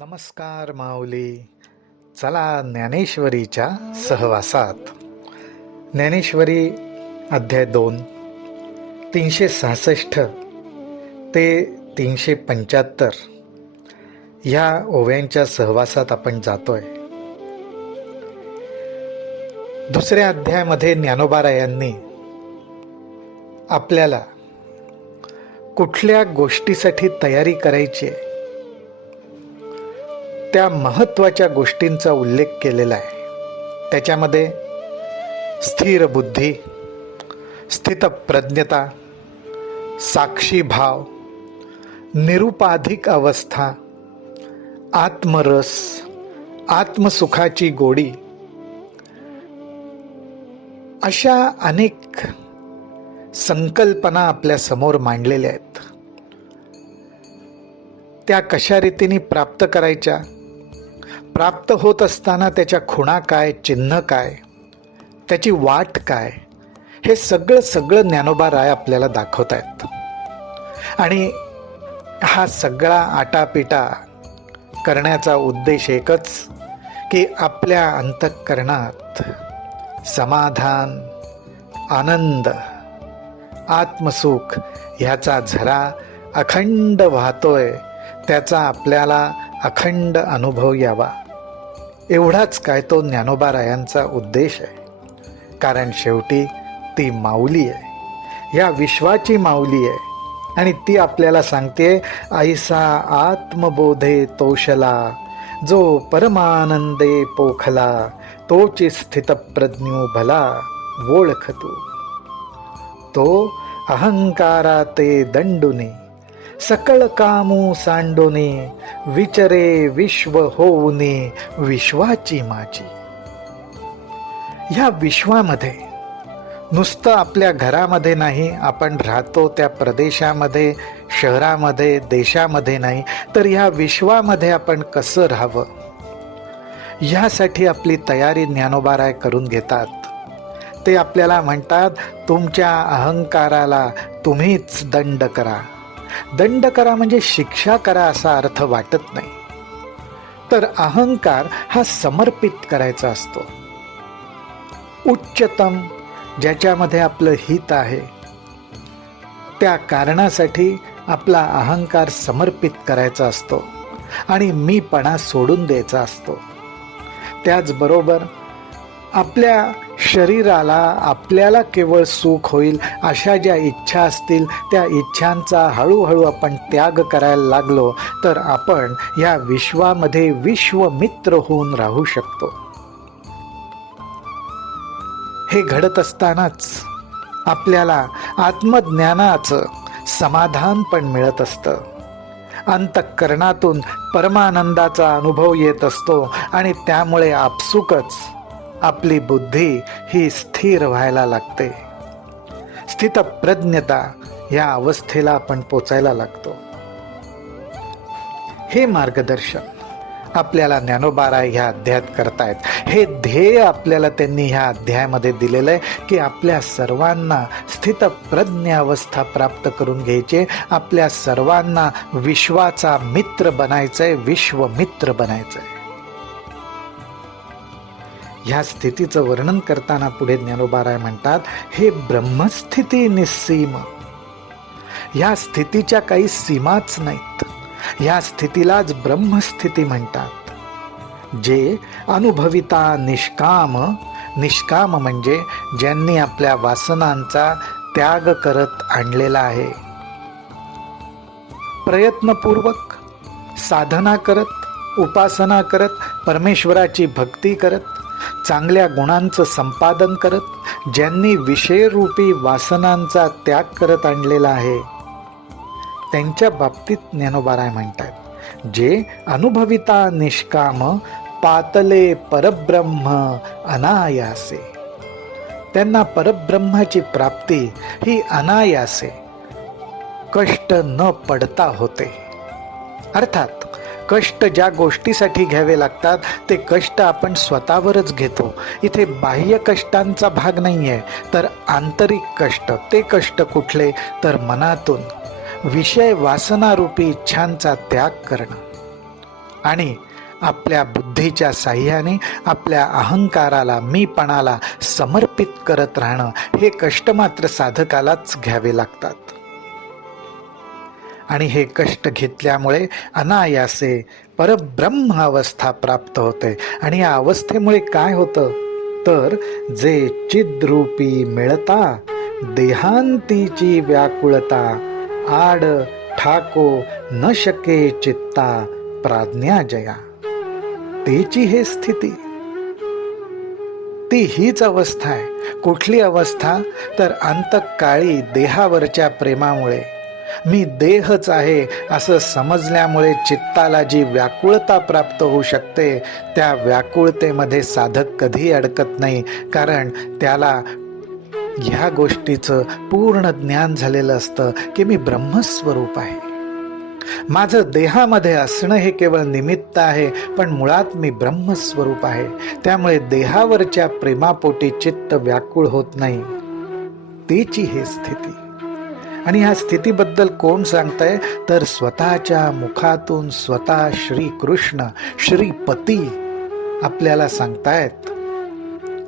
नमस्कार माऊली. चला ज्ञानेश्वरीच्या सहवासात. ज्ञानेश्वरी अध्याय 2, 366 ते 375 ह्या ओव्यांच्या सहवासात आपण जातोय. दुसऱ्या अध्यायामध्ये ज्ञानोबारायांनी आपल्याला कुठल्या गोष्टीसाठी तयारी करायची आहे त्या महत्त्वाच्या गोष्टींचा उल्लेख केलेला आहे. त्याच्यामध्ये स्थिर बुद्धी, स्थितप्रज्ञता, साक्षी भाव, निरुपाधिक अवस्था, आत्मरस, आत्मसुखाची गोडी अशा अनेक संकल्पना आपल्या समोर मांडलेल्या आहेत. त्या कशा रीतीने प्राप्त करायच्या, प्राप्त होत असताना त्याच्या खुणा काय, चिन्ह काय, त्याची वाट काय, हे सगळं ज्ञानोबा राय आपल्याला दाखवत आहेत. आणि हा सगळा आटापिटा करण्याचा उद्देश एकच की आपल्या अंतःकरणात समाधान, आनंद, आत्मसुख ह्याचा झरा अखंड वाहतोय, त्याचा आपल्याला अखंड अनुभव यावा, एवढाच काय तो ज्ञानोबारायांचा उद्देश आहे. कारण शेवटी ती माऊली आहे, या विश्वाची माऊली आहे. आणि ती आपल्याला सांगते, ऐसा आत्मबोधे तोषला, जो परमानंदे पोखला, तोची स्थितप्रज्ञू भला ओळख तू. तो अहंकारा ते दंडुने, सकळ कामू सांडोने, विचरे विश्व होऊने विश्वाची माझी. ह्या विश्वामध्ये नुसतं आपल्या घरामध्ये नाही, आपण राहतो त्या प्रदेशामध्ये, शहरामध्ये, देशामध्ये नाही, तर ह्या विश्वामध्ये आपण कसं राहावं ह्यासाठी आपली तयारी ज्ञानोबाराय करून घेतात. ते आपल्याला म्हणतात, तुमच्या अहंकाराला तुम्हीच दंड करा. दंड करा म्हणजे शिक्षा करा असा अर्थ वाटत नाही, तर अहंकार हा समर्पित करायचा असतो. उच्चतम ज्याच्यामध्ये आपलं हित आहे त्या कारणासाठी आपला अहंकार समर्पित करायचा असतो आणि मीपणा सोडून द्यायचा असतो. त्याचबरोबर आपल्या शरीराला, आपल्याला केवळ सुख होईल अशा ज्या इच्छा असतील त्या इच्छांचा हळूहळू आपण त्याग करायला लागलो तर आपण या विश्वामध्ये विश्वमित्र होऊन राहू शकतो. हे घडत असतानाच आपल्याला आत्मज्ञानाचं समाधान पण मिळत असतं. अंतःकरणातून परमानंदाचा अनुभव येत असतो आणि त्यामुळे आपसुकच आपली बुद्धी ही स्थिर व्हायला लागते. स्थितप्रज्ञता या अवस्थेला आपण पोचायला लागतो. हे मार्गदर्शन आपल्याला ज्ञानोबाराय ह्या अध्यायात करतायत. हे ध्येय आपल्याला त्यांनी ह्या अध्यायामध्ये दिलेलं आहे की आपल्या सर्वांना स्थितप्रज्ञ अवस्था प्राप्त करून घ्यायची, आपल्या सर्वांना विश्वाचा मित्र बनायचंय, विश्वमित्र बनायचंय. ह्या स्थितीचं वर्णन करताना पुढे ज्ञानोबाराय म्हणतात, हे ब्रह्मस्थिती निस्सीम. ह्या स्थितीच्या काही सीमाच नाहीत. ह्या स्थितीलाच ब्रह्मस्थिती म्हणतात. जे अनुभविता निष्काम, निष्काम म्हणजे ज्यांनी आपल्या वासनांचा त्याग करत आणलेला आहे. प्रयत्नपूर्वक साधना करत, उपासना करत, परमेश्वराची भक्ती करत, चांगल्या गुणांचं संपादन करत, ज्यांनी विषयरूपी वासनांचा त्याग करत आणलेला आहे त्यांच्या बाबतीत ज्ञानोबाराय म्हणतात, जे अनुभविता निष्काम, पातले परब्रह्म अनायासे. त्यांना परब्रह्माची प्राप्ती ही अनायासे, कष्ट न पडता होते. अर्थात कष्ट ज्या गोष्टीसाठी घ्यावे लागतात ते कष्ट आपण स्वतःवरच घेतो. इथे बाह्य कष्टांचा भाग नाही आहे, तर आंतरिक कष्ट. ते कष्ट कुठले, तर मनातून विषय वासनारूपी इच्छांचा त्याग करणं. आणि आपल्या बुद्धीच्या साह्याने आपल्या अहंकाराला, मीपणाला समर्पित करत राहणं, हे कष्ट मात्र साधकालाच घ्यावे लागतात. आणि हे कष्ट घेतल्यामुळे अनायासे परब्रह्म अवस्था प्राप्त होते. आणि या अवस्थेमुळे काय होतं तर जे चिद्रूपी मिळता देहांतीची व्याकुळता, आड ठाको न शके चित्ता प्राज्ञा जया. तेची हे स्थिती, ती हीच अवस्था आहे. कुठली अवस्था तर अंतकाळी देहावरच्या प्रेमामुळे, मी देहच आहे असं समजल्यामुळे चित्ताला जी व्याकुळता प्राप्त होऊ शकते, त्या व्याकुळतेमध्ये साधक कधी अडकत नाही. कारण त्याला ह्या गोष्टीचं पूर्ण ज्ञान झालेलं असतं की मी ब्रह्मस्वरूप आहे. माझं देहामध्ये असणं हे केवळ निमित्त आहे, पण मुळात मी ब्रह्मस्वरूप आहे. त्यामुळे देहावरच्या प्रेमापोटी चित्त व्याकुळ होत नाही. तीची ही स्थिती. आणि ह्या स्थितीबद्दल कोण सांगतंय तर स्वतःच्या मुखातून स्वतः श्रीकृष्ण, श्रीपती आपल्याला सांगतायत.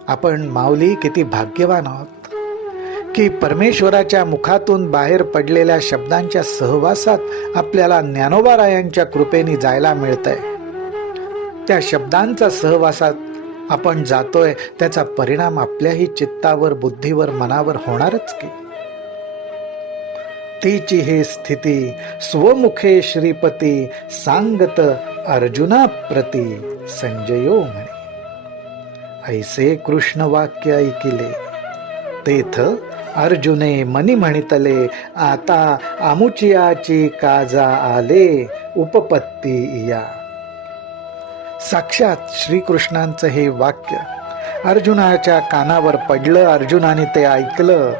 आपण माऊली किती भाग्यवान आहोत की परमेश्वराच्या मुखातून बाहेर पडलेल्या शब्दांच्या सहवासात आपल्याला ज्ञानोबारायांच्या कृपेने जायला मिळतंय. त्या शब्दांचा सहवासात आपण जातोय, त्याचा परिणाम आपल्याही चित्तावर, बुद्धीवर, मनावर होणारच की. तीची हे स्थिती स्वमुखे श्रीपती सांगत अर्जुना प्रती संजयो म्हणे. ऐसे कृष्ण वाक्य ऐकिले तेथ अर्जुने मनी म्हणितले, आता आमुचियाची काजा आले उपपत्ती या. साक्षात श्रीकृष्णांचं हे वाक्य अर्जुनाच्या कानावर पडलं. अर्जुनाने ते ऐकलं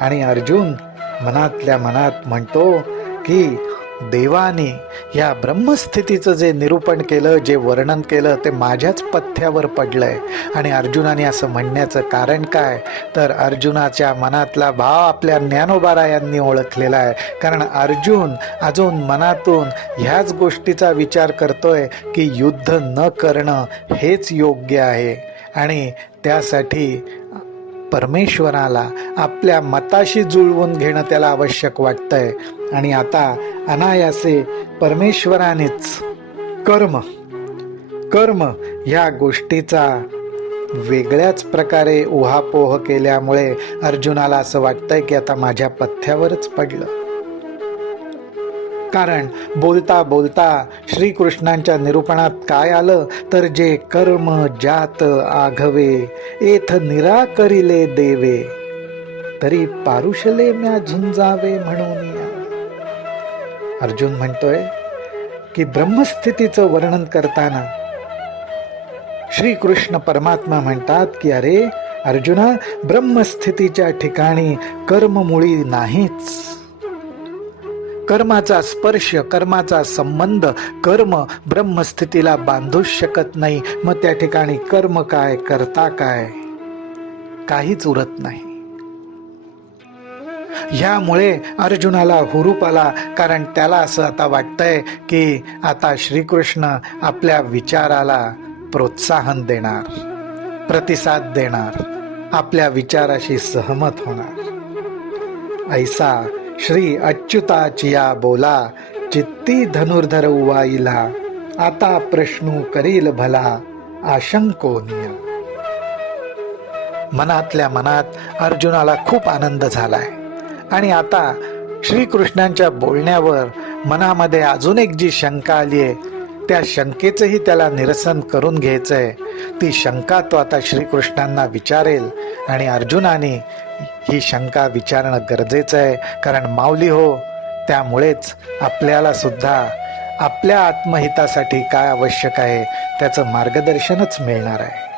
आणि अर्जुन मनातल्या मनात म्हणतो की देवाने या ब्रह्मस्थितीचं जे निरूपण केलं, जे वर्णन केलं, ते माझ्याच पथ्यावर पडलंय. आणि अर्जुनाने असं म्हणण्याचं कारण काय तर अर्जुनाच्या मनातला भाव आपल्या ज्ञानोबारायांनी ओळखलेला आहे. कारण अर्जुन अजून मनातून ह्याच गोष्टीचा विचार करतोय की युद्ध न करणं हेच योग्य आहे. आणि त्यासाठी परमेश्वराला आपल्या मताशी जुळवून घेणं त्याला आवश्यक वाटतंय. आणि आता अनायासे परमेश्वरानेच कर्म ह्या गोष्टीचा वेगळ्याच प्रकारे उहापोह केल्यामुळे अर्जुनाला असं वाटतंय की आता माझ्या पथ्यावरच पडलं. कारण बोलता बोलता श्रीकृष्णांच्या निरूपणात काय आलं तर जे कर्म जात आघवे एथ निराकरिले देवे तरी पारुषले म्या झुंजावे म्हणून. अर्जुन म्हणतोय की ब्रह्मस्थितीचं वर्णन करताना श्रीकृष्ण परमात्मा म्हणतात की अरे अर्जुना, ब्रह्मस्थितीच्या ठिकाणी कर्ममुळी नाहीच. कर्माचा स्पर्श, कर्माचा संबंध, कर्म ब्रह्मस्थितीला बांधूच शकत नाही. मग त्या ठिकाणी कर्म काय, करता काय, काहीच उरत नाही. ह्यामुळे अर्जुनाला हुरूप आला. कारण त्याला असं आता वाटतंय की आता श्रीकृष्ण आपल्या विचाराला प्रोत्साहन देणार, प्रतिसाद देणार, आपल्या विचाराशी सहमत होणार. ऐसा श्री अच्युताचिया बोला चित्ती धनुर्धर उवाईला आता प्रश्नू करील भला आशंकोनिया. मनातल्या मनात अर्जुनाला खूप आनंद झालाय. आणि आता श्रीकृष्णांच्या बोलण्यावर मनामध्ये अजून एक जी शंका आली आहे, त्या शंकेचंही त्याला निरसन करून घ्यायचंय. ती शंका तो आता श्रीकृष्णांना विचारेल. आणि अर्जुनाने ही शंका विचारणं गरजेचं आहे. कारण माऊली हो, त्यामुळेच आपल्याला सुद्धा आपल्या आत्महितासाठी काय आवश्यक आहे त्याचं मार्गदर्शनच मिळणार आहे.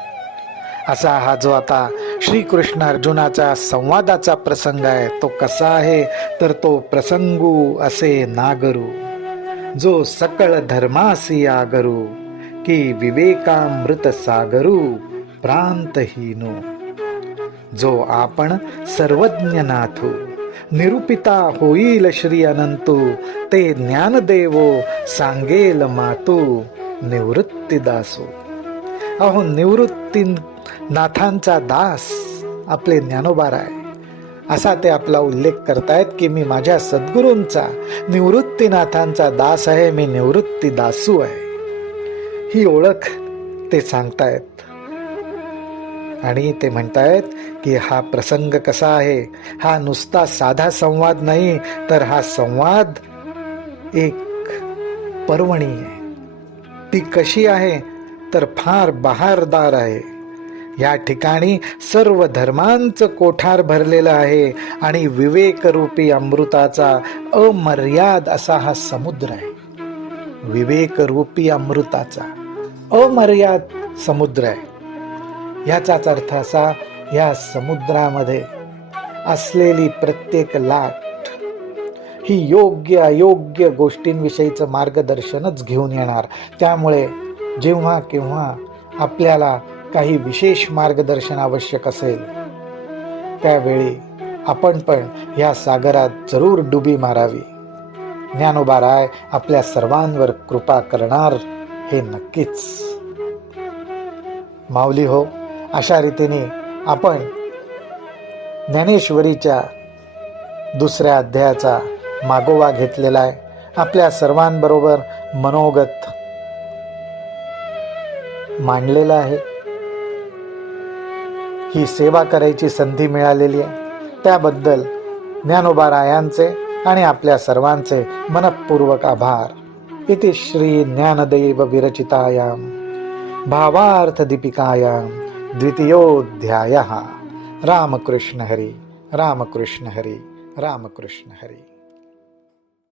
असा हा जो आता श्रीकृष्ण अर्जुनाचा संवादाचा प्रसंग आहे, तो कसा आहे तर तो प्रसंगू असे नागरू जो सकळ धर्मासी आगरू की विवेकामृत सागरू प्रांतहीनो. जो आपण सर्वज्ञ नाथू निरूपिता होईल श्री अनंतू, ते ज्ञानदेवो सांगेल मातू निवृत्ती दासो. अहो निवृत्ती नाथांचा दास आपले ज्ञानोबा आहे. असा ते आपला उल्लेख करतायत की मी माझ्या सद्गुरूंचा निवृत्तीनाथांचा दास आहे, मी निवृत्ती दासू आहे. ही ओळख ते सांगतायत आणि ते म्हणतायत की हा प्रसंग कसा आहे, हा नुसता साधा संवाद नाही, तर हा संवाद एक पर्वणी आहे. ती कशी आहे तर फार बहारदार आहे. या ठिकाणी सर्व धर्मांचं कोठार भरलेलं आहे आणि विवेकरूपी अमृताचा अमर्याद असा हा समुद्र आहे. विवेकरूपी अमृताचा अमर्याद समुद्र आहे. याचाच अर्थ असा, या समुद्रामध्ये असलेली प्रत्येक लाट ही योग्य अयोग्य गोष्टींविषयीचं मार्गदर्शनच घेऊन येणार. त्यामुळे जेव्हा केव्हा आपल्याला काही विशेष मार्गदर्शन आवश्यक असेल, त्यावेळी आपण पण या सागरात जरूर डुबी मारावी. ज्ञानोबा राय आपल्या सर्वांवर कृपा करणार हे नक्कीच. माऊली हो, अशा रीतीने आपण ज्ञानेश्वरीच्या दुसऱ्या अध्यायाचा मागोवा घेतलेला आहे. आपल्या सर्वांबरोबर मनोगत मांडलेला आहे. ही सेवा करायची संधी मिळालेली आहे, त्याबद्दल ज्ञानोबा रायांचे आणि आपल्या सर्वांचे मनपूर्वक आभार. इति श्री ज्ञानदेव विरचितायां भावार्थ दीपिकायां द्वितीयोऽध्यायः. रामकृष्ण हरी, रामकृष्ण हरी, रामकृष्ण हरी.